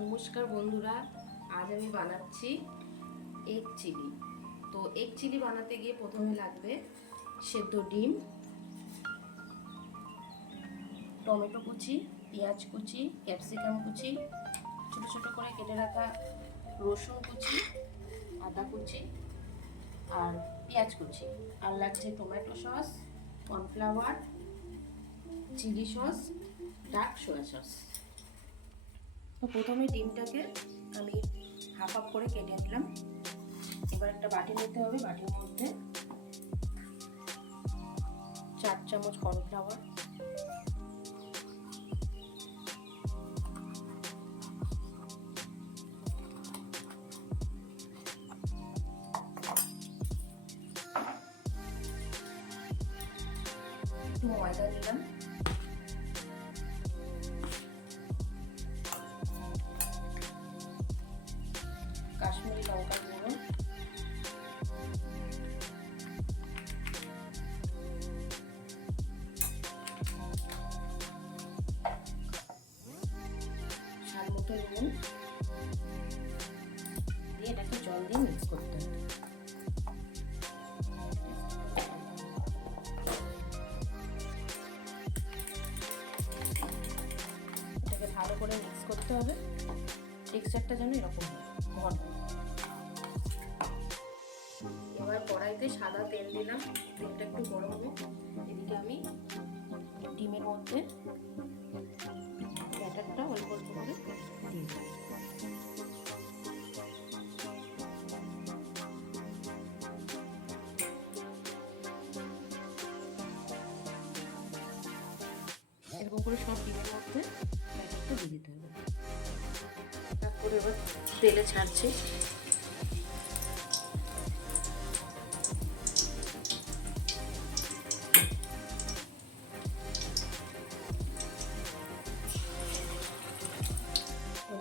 নমস্কার বন্ধুরা, আজ আমি বানাচ্ছি এগ চিলি। তো এগ চিলি বানাতে গিয়ে প্রথমে লাগবে সেদ্ধ ডিম, টমেটো কুচি, পেঁয়াজ কুচি, ক্যাপসিকাম কুচি, ছোটো ছোটো করে কেটে রাখা রসুন কুচি, আদা কুচি আর পেঁয়াজ কুচি, আর লাগছে tomato sauce, cornflour, chilli sauce, dark soya sauce. তো প্রথমে ডিমটাকে আমি হাফ হাফ করে কেটে নিলাম। এবার একটা বাটি নিতে হবে, বাটির মধ্যে 4 চামচ কর্নফ্লাওয়ার, 2 ময়দা নিলাম, কাশ্মীরি লঙ্কা গুঁড়ো, স্বাদ মতো নুন দিয়ে এটাকে জল দিয়ে মিক্স করতে হবে। এটাকে ভালো করে মিক্স করতে হবে, টেক্সচারটা যেন এরকম ঘন। এবার কড়াইতে সাদা তেল দিলাম, তেলটা একটু গরম হোক। এদিকে আমি ডিমের মধ্যে ব্যাটারটা অল্প অল্প করে দিয়ে দিই। এরকম করে সব ডিমের মধ্যে ব্যাটারটা দিয়ে দিতে হবে। তারপরে এবার তেলে ছাড়ছি।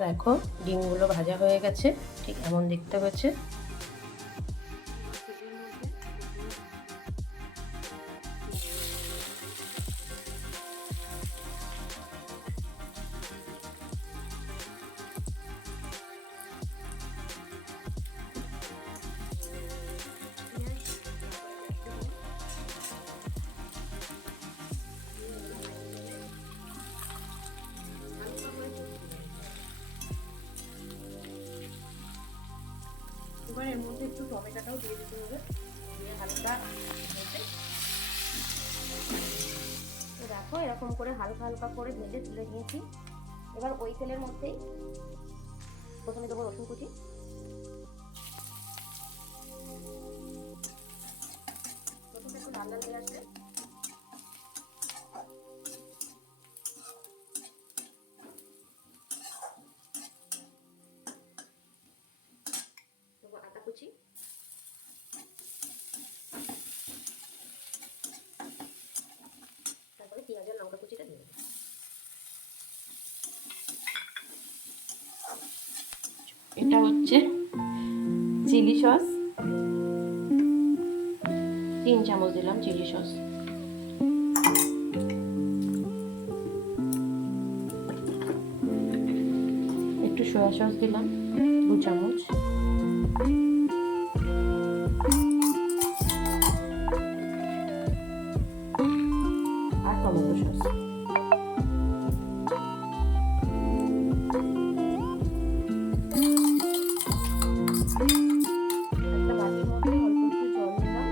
দেখো ডিমগুলো ভাজা হয়ে গেছে, ঠিক এমন দেখতে হয়েছে। এবার এর মধ্যে একটু টমেটোটাও দিয়ে দিতে হবে, দিয়ে হালকা ভেজে। তো দেখো এরকম করে হালকা হালকা করে ভেজে তুলে নিয়েছি। এবার ওই তেলের মধ্যেই প্রথমে দেবো রসুন কুচি, প্রথমে একটু লাল লাল দিয়ে আসবে। দেবো আদা কুচি, তারপরে পেঁয়াজ আর লঙ্কা কুচিটা দিয়ে দেবো। এটা হচ্ছে চিলি সস, 3 চামচ দিলাম চিলি সস। একটু সয়া সস দিলাম 2 চামচ। আর টমেটো সস। একটা বাটির মধ্যে অল্প একটু জল দিলাম,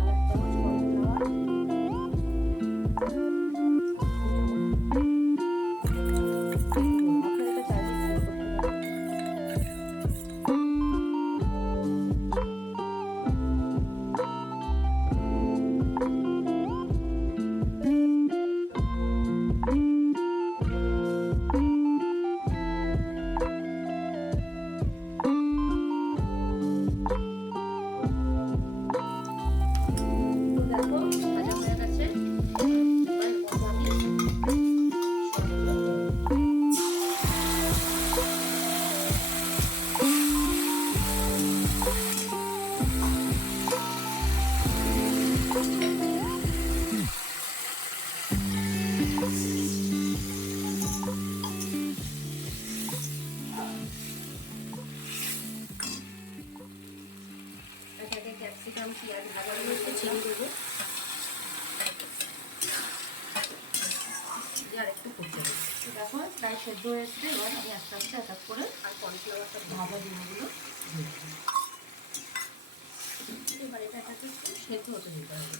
আর 1 চামচ কর্নফ্লাওয়ার, সেদ্ধ হয়েছে, এবার আমি আস্তে আস্তে এক এক করে আর কর্নফ্লাওয়ারটা ভাজা ডিমগুলো দিয়ে দিই। এবার এটা একটু সেদ্ধ হতে দিতে হবে।